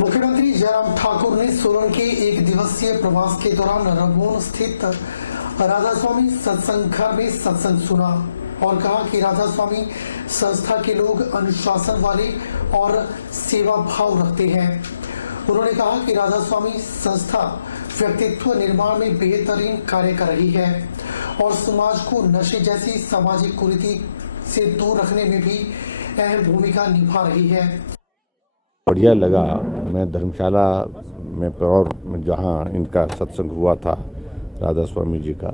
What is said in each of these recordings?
मुख्यमंत्री जयराम ठाकुर ने सोलन के एक दिवसीय प्रवास के दौरान रबोन स्थित राधा स्वामी सत्संग घर में सत्संग सुना और कहा कि राधा स्वामी संस्था के लोग अनुशासन वाले और सेवा भाव रखते हैं। उन्होंने कहा कि राधा स्वामी संस्था व्यक्तित्व निर्माण में बेहतरीन कार्य कर रही है और समाज को नशे जैसी सामाजिक कुरीति से दूर रखने में भी अहम भूमिका निभा रही है। बढ़िया लगा। मैं धर्मशाला में और जहाँ इनका सत्संग हुआ था राधा स्वामी जी का,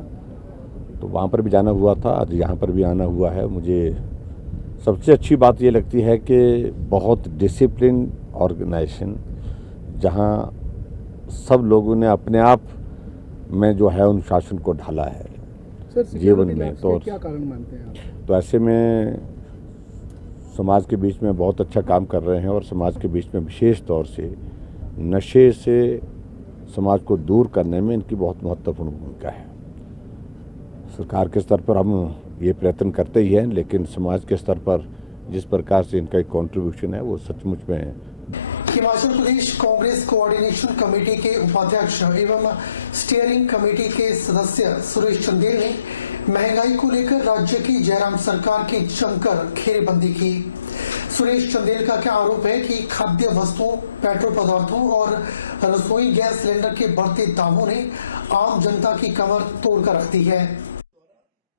तो वहाँ पर भी जाना हुआ था, आज यहाँ पर भी आना हुआ है। मुझे सबसे अच्छी बात ये लगती है कि बहुत डिसिप्लिन ऑर्गेनाइजेशन, जहाँ सब लोगों ने अपने आप में जो है अनुशासन को ढाला है जीवन में। तो क्या कारण मानते हैं आप? तो ऐसे में समाज के बीच में बहुत अच्छा काम कर रहे हैं और समाज के बीच में विशेष तौर से नशे से समाज को दूर करने में इनकी बहुत महत्वपूर्ण भूमिका है। सरकार के स्तर पर हम ये प्रयत्न करते ही हैं, लेकिन समाज के स्तर पर जिस प्रकार से इनका एक कॉन्ट्रीब्यूशन है वो सचमुच में है। हिमाचल प्रदेश कांग्रेस कोऑर्डिनेशन कमेटी के उपाध्यक्ष एवं स्टीयरिंग कमेटी के सदस्य सुरेश चंदेल ने महंगाई को लेकर राज्य की जयराम सरकार की जमकर घेरेबंदी की। सुरेश चंदेल का क्या आरोप है कि खाद्य वस्तुओं, पेट्रोल पदार्थों और रसोई गैस सिलेंडर के बढ़ते दामों ने आम जनता की कमर तोड़कर रख दी है।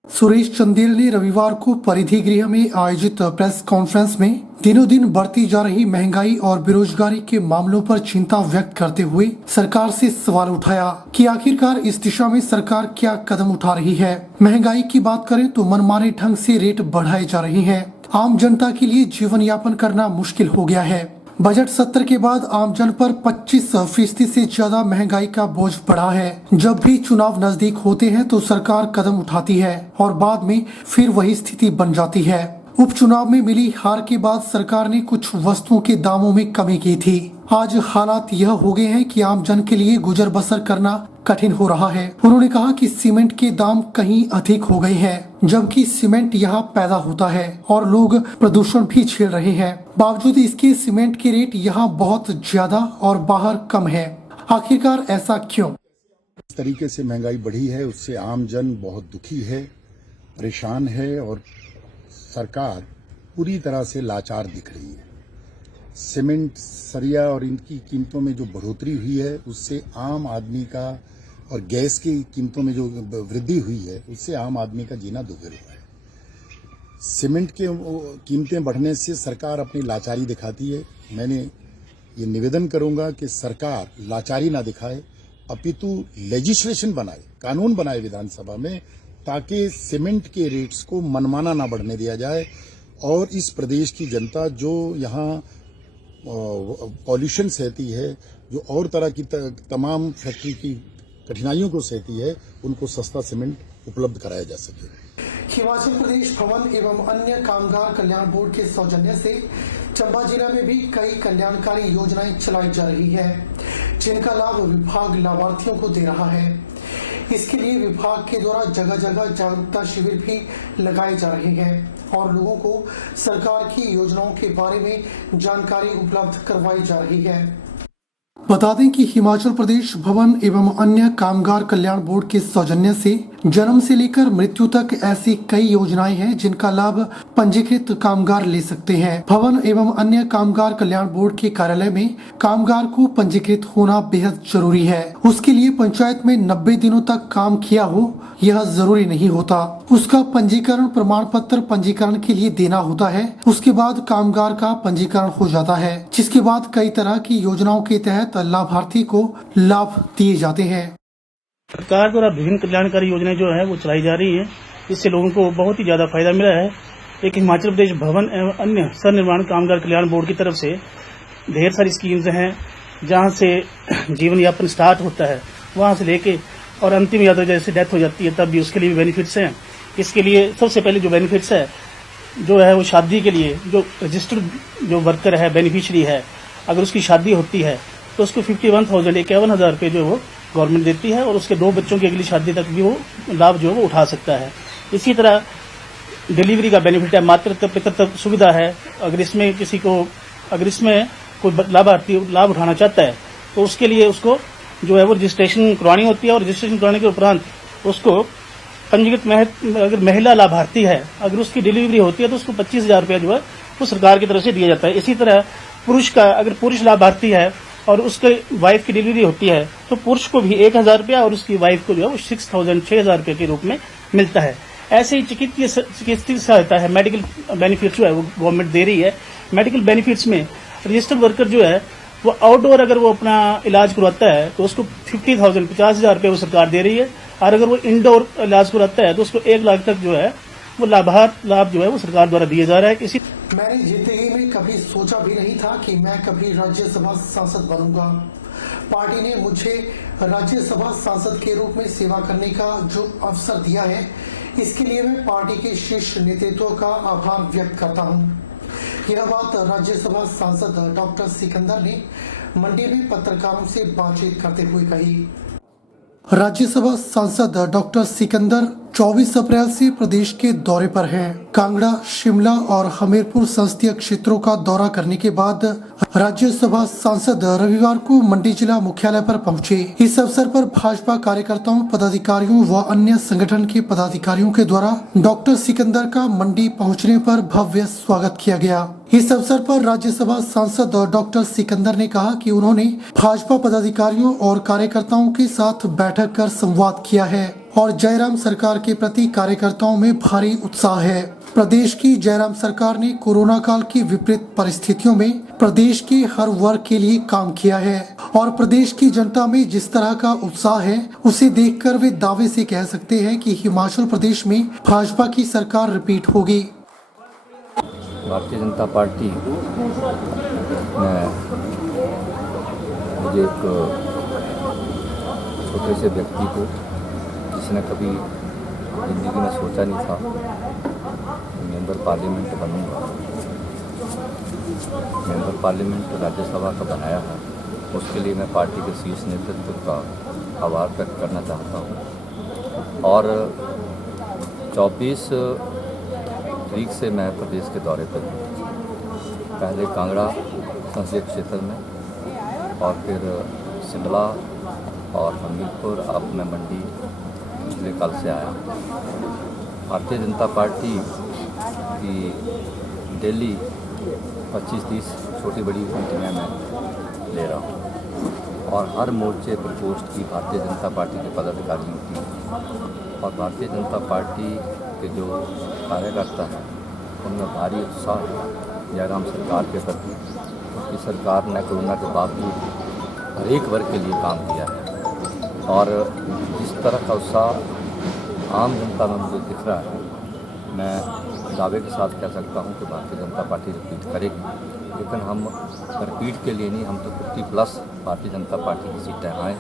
सुरेश चंदेल ने रविवार को परिधि गृह में आयोजित प्रेस कॉन्फ्रेंस में दिनों दिन बढ़ती जा रही महंगाई और बेरोजगारी के मामलों पर चिंता व्यक्त करते हुए सरकार से सवाल उठाया कि आखिरकार इस दिशा में सरकार क्या कदम उठा रही है। महंगाई की बात करें तो मनमाने ढंग से रेट बढ़ाए जा रहे हैं। आम जनता के लिए जीवन यापन करना मुश्किल हो गया है। बजट सत्र के बाद आमजन पर 25% से ज्यादा महंगाई का बोझ पड़ा है। जब भी चुनाव नजदीक होते हैं तो सरकार कदम उठाती है और बाद में फिर वही स्थिति बन जाती है। उपचुनाव में मिली हार के बाद सरकार ने कुछ वस्तुओं के दामों में कमी की थी। आज हालात यह हो गए हैं कि आम जन के लिए गुजर बसर करना कठिन हो रहा है। उन्होंने कहा कि सीमेंट के दाम कहीं अधिक हो गए हैं, जबकि सीमेंट यहाँ पैदा होता है और लोग प्रदूषण भी झेल रहे हैं। बावजूद इसके सीमेंट के रेट यहाँ बहुत ज्यादा और बाहर कम है। आखिरकार ऐसा क्यों? इस तरीके से महंगाई बढ़ी है, उससे आम जन बहुत दुखी है, परेशान है और सरकार पूरी तरह से लाचार दिख रही है। सीमेंट, सरिया और इनकी कीमतों में जो बढ़ोतरी हुई है उससे आम आदमी का, और गैस की कीमतों में जो वृद्धि हुई है उससे आम आदमी का जीना दुर्भर हुआ है। सीमेंट के कीमतें बढ़ने से सरकार अपनी लाचारी दिखाती है। मैंने ये निवेदन करूंगा कि सरकार लाचारी ना दिखाए, अपितु लेजिस्लेशन बनाए, कानून बनाए विधानसभा में, ताकि सीमेंट के रेट्स को मनमाना ना बढ़ने दिया जाए और इस प्रदेश की जनता जो यहाँ पॉल्यूशन सहती है, जो और तरह की तमाम फैक्ट्री की कठिनाइयों को सहती है, उनको सस्ता सीमेंट उपलब्ध कराया जा सके। हिमाचल प्रदेश भवन एवं अन्य कामगार कल्याण बोर्ड के सौजन्य से चंबा जिला में भी कई कल्याणकारी योजनाएं चलाई जा रही है, जिनका लाभ विभाग लाभार्थियों को दे रहा है। इसके लिए विभाग के द्वारा जगह जगह जागरूकता शिविर भी लगाए जा रहे हैं और लोगों को सरकार की योजनाओं के बारे में जानकारी उपलब्ध करवाई जा रही है। बता दें कि हिमाचल प्रदेश भवन एवं अन्य कामगार कल्याण बोर्ड के सौजन्य से जन्म से लेकर मृत्यु तक ऐसी कई योजनाएं हैं जिनका लाभ पंजीकृत कामगार ले सकते हैं। भवन एवं अन्य कामगार कल्याण बोर्ड के कार्यालय में कामगार को पंजीकृत होना बेहद जरूरी है। उसके लिए पंचायत में 90 दिनों तक काम किया हो यह जरूरी नहीं होता। उसका पंजीकरण प्रमाण पत्र पंजीकरण के लिए देना होता है। उसके बाद कामगार का पंजीकरण हो जाता है, जिसके बाद कई तरह की योजनाओं के तहत लाभार्थी को लाभ दिए जाते हैं। सरकार द्वारा विभिन्न कल्याणकारी योजनाएं जो है वो चलाई जा रही है, इससे लोगों को बहुत ही ज्यादा फायदा मिला है। एक हिमाचल प्रदेश भवन एवं अन्य सनिर्माण कामगार कल्याण बोर्ड की तरफ से ढेर सारी स्कीम्स हैं, जहां से जीवन यापन स्टार्ट होता है वहां से लेके और अंतिम यात्रा जैसे डेथ हो जाती है तब भी उसके लिए भी बेनिफिट्स हैं। इसके लिए सबसे पहले जो बेनिफिट्स है जो है वो शादी के लिए जो रजिस्टर्ड जो वर्कर है, बेनिफिशियरी है, अगर उसकी शादी होती है तो उसको 51,000 रुपये जो वो गवर्नमेंट देती है और उसके 2 बच्चों की अगली शादी तक भी वो लाभ जो है वो उठा सकता है। इसी तरह डिलीवरी का बेनिफिट है, मातृत्व पितृत्व सुविधा है। अगर इसमें कोई लाभार्थी लाभ उठाना चाहता है तो उसके लिए उसको जो है वो रजिस्ट्रेशन करवानी होती है, और रजिस्ट्रेशन कराने के उपरांत उसको पंजीकृत अगर महिला लाभार्थी है, अगर उसकी डिलीवरी होती है तो उसको 25,000 रुपया जो है वो सरकार की तरफ से दिया जाता है। इसी तरह पुरुष का अगर पुरुष लाभार्थी है और उसके वाइफ की डिलीवरी होती है तो पुरुष को भी 1,000 रुपया और उसकी वाइफ को जो है वो 6,000 रुपये के रूप में मिलता है। ऐसे ही चिकित्सीय सहायता है, मेडिकल बेनिफिट्स जो है वो गवर्नमेंट दे रही है। मेडिकल बेनिफिट्स में रजिस्टर्ड वर्कर जो है वो आउटडोर अगर वो अपना इलाज करवाता है तो उसको 50,000 रुपये वो सरकार दे रही है, और अगर वो इंडोर इलाज करवाता है तो उसको 1 लाख तक जो है वो लाभ जो है वो सरकार द्वारा दिया जा रहा है। इसी मैंने जिंदगी में कभी सोचा भी नहीं था कि मैं कभी राज्यसभा सांसद बनूंगा। पार्टी ने मुझे राज्यसभा सांसद के रूप में सेवा करने का जो अवसर दिया है, इसके लिए मैं पार्टी के शीर्ष नेतृत्व का आभार व्यक्त करता हूं। यह बात राज्यसभा सांसद डॉक्टर सिकंदर ने मंडी में पत्रकारों से बातचीत करते हुए कही। राज्यसभा सांसद डॉक्टर सिकंदर 24 अप्रैल से प्रदेश के दौरे पर हैं। कांगड़ा, शिमला और हमीरपुर संसदीय क्षेत्रों का दौरा करने के बाद राज्यसभा सांसद रविवार को मंडी जिला मुख्यालय पर पहुंचे। इस अवसर पर भाजपा कार्यकर्ताओं, पदाधिकारियों व अन्य संगठन के पदाधिकारियों के द्वारा डॉक्टर सिकंदर का मंडी पहुंचने पर भव्य स्वागत किया गया। इस अवसर पर राज्यसभा सांसद डॉक्टर सिकंदर ने कहा कि उन्होंने भाजपा पदाधिकारियों और कार्यकर्ताओं के साथ बैठक कर संवाद किया है और जयराम सरकार के प्रति कार्यकर्ताओं में भारी उत्साह है। प्रदेश की जयराम सरकार ने कोरोना काल की विपरीत परिस्थितियों में प्रदेश के हर वर्ग के लिए काम किया है और प्रदेश की जनता में जिस तरह का उत्साह है उसे देखकर वे दावे से कह सकते हैं कि हिमाचल प्रदेश में भाजपा की सरकार रिपीट होगी। भारतीय जनता पार्टी में मुझे एक छोटे से व्यक्ति को, जिसने कभी ज़िंदगी में सोचा नहीं था मेंबर पार्लियामेंट बनूंगा, मेंबर पार्लियामेंट राज्यसभा का बनाया है। उसके लिए मैं पार्टी के शीर्ष नेतृत्व का आभार व्यक्त करना चाहता हूँ। और 24 तारीख से मैं प्रदेश के दौरे पर हूँ। पहले कांगड़ा संसदीय क्षेत्र में और फिर शिमला और हमीरपुर, अब मैं मंडी पिछले कल से आया। भारतीय जनता पार्टी की डेली 25-30 छोटी बड़ी मीटिंगें मैं ले रहा हूँ और हर मोर्चे पर पोस्ट की भारतीय जनता पार्टी के पदाधिकारियों की और भारतीय जनता पार्टी के जो कार्यकर्ता हैं उनमें भारी उत्साह है जयराम सरकार के प्रति, क्योंकि सरकार ने कोरोना के बावजूद हर एक वर्ग के लिए काम किया है और जिस तरह का उत्साह आम जनता में मुझे दिख रहा है, मैं दावे के साथ कह सकता हूं कि भारतीय जनता पार्टी रिपीट करेगी। लेकिन हम रिपीट के लिए नहीं, हम तो 50+ भारतीय जनता पार्टी की सीटें आएँ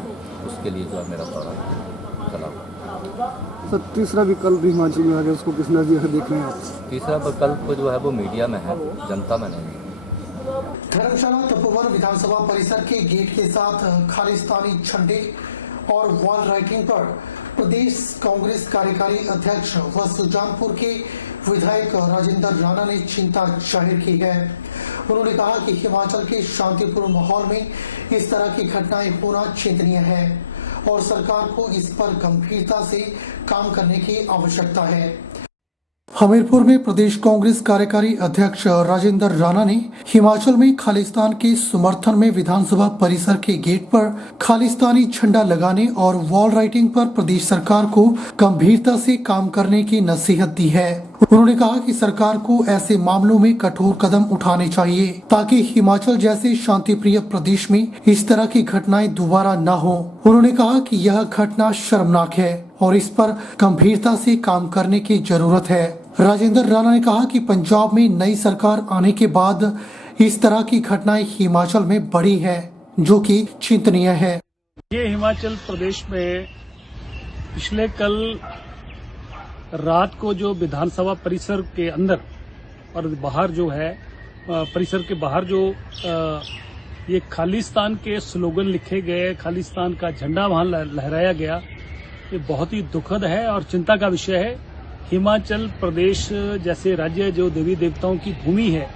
उसके लिए जो है मेरा दौरा चला। सर, तीसरा विकल्प हिमाचल में आ गया, उसको किस नज़रिए से देख रहे हैं आप? तीसरा विकल्प जो है वो मीडिया में है, जनता में नहीं है। धर्मशाला तपोवन विधानसभा परिसर के गेट के साथ खालिस्तानी झंडे और वॉल राइटिंग पर प्रदेश कांग्रेस कार्यकारी अध्यक्ष व सुजानपुर के विधायक राजेंद्र राणा ने चिंता जाहिर की है। उन्होंने कहा कि हिमाचल के शांतिपूर्ण माहौल में इस तरह की घटनाएं होना चिंतनीय है और सरकार को इस पर गंभीरता से काम करने की आवश्यकता है। हमीरपुर में प्रदेश कांग्रेस कार्यकारी अध्यक्ष राजेंद्र राणा ने हिमाचल में खालिस्तान के समर्थन में विधानसभा परिसर के गेट पर खालिस्तानी झंडा लगाने और वॉल राइटिंग पर प्रदेश सरकार को गंभीरता से काम करने की नसीहत दी है। उन्होंने कहा कि सरकार को ऐसे मामलों में कठोर कदम उठाने चाहिए ताकि हिमाचल जैसे शांतिप्रिय प्रदेश में इस तरह की घटनाएं दोबारा न हो। उन्होंने कहा कि यह घटना शर्मनाक है और इस पर गंभीरता से काम करने की जरूरत है। राजेंद्र राणा ने कहा कि पंजाब में नई सरकार आने के बाद इस तरह की घटनाएं हिमाचल में बढ़ी है, जो कि चिंतनीय है। ये हिमाचल प्रदेश में पिछले कल रात को जो विधानसभा परिसर के अंदर और बाहर जो है परिसर के बाहर जो ये खालिस्तान के स्लोगन लिखे गए, खालिस्तान का झंडा वहां लहराया गया, ये बहुत ही दुखद है और चिंता का विषय है। हिमाचल प्रदेश जैसे राज्य जो देवी देवताओं की भूमि है,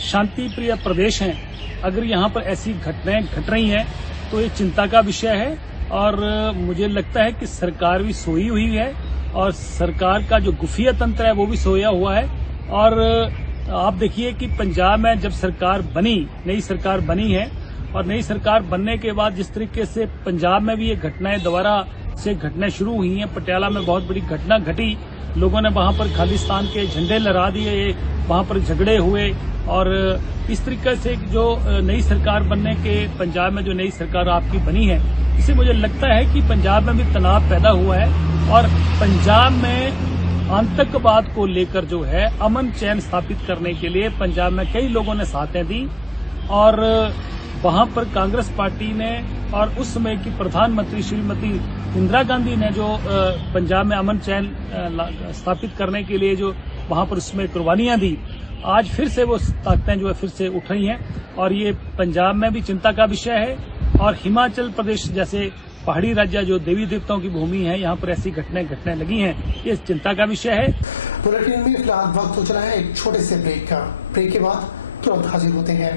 शांति प्रिय प्रदेश हैं, अगर यहाँ पर ऐसी घटनाएं घट रही हैं तो ये चिंता का विषय है। और मुझे लगता है कि सरकार भी सोई हुई है और सरकार का जो खुफिया तंत्र है वो भी सोया हुआ है। और आप देखिए कि पंजाब में जब सरकार बनी, नई सरकार बनी है, और नई सरकार बनने के बाद जिस तरीके से पंजाब में भी ये घटनाएं दोबारा से घटनाएं शुरू हुई हैं। पटियाला में बहुत बड़ी घटना घटी, लोगों ने वहां पर खालिस्तान के झंडे लहरा दिए, वहां पर झगड़े हुए, और इस तरीके से जो नई सरकार बनने के पंजाब में जो नई सरकार आपकी बनी है, इससे मुझे लगता है कि पंजाब में भी तनाव पैदा हुआ है। और पंजाब में आतंकवाद को लेकर जो है अमन चैन स्थापित करने के लिए पंजाब में कई लोगों ने साथें दी, और वहां पर कांग्रेस पार्टी ने और उस समय की प्रधानमंत्री श्रीमती इंदिरा गांधी ने जो पंजाब में अमन चैन स्थापित करने के लिए जो वहां पर उसमें कुर्बानियां दी, आज फिर से वो ताकतें जो है फिर से उठ रही हैं, और ये पंजाब में भी चिंता का विषय है। और हिमाचल प्रदेश जैसे पहाड़ी राज्य जो देवी देवताओं की भूमि है, यहाँ पर ऐसी घटनाएं घटने लगी हैं, ये चिंता का विषय है। बुलेटिन में फिलहाल वक्त हो चला है एक छोटे से ब्रेक का। ब्रेक के बाद तुरंत हाजिर होते हैं।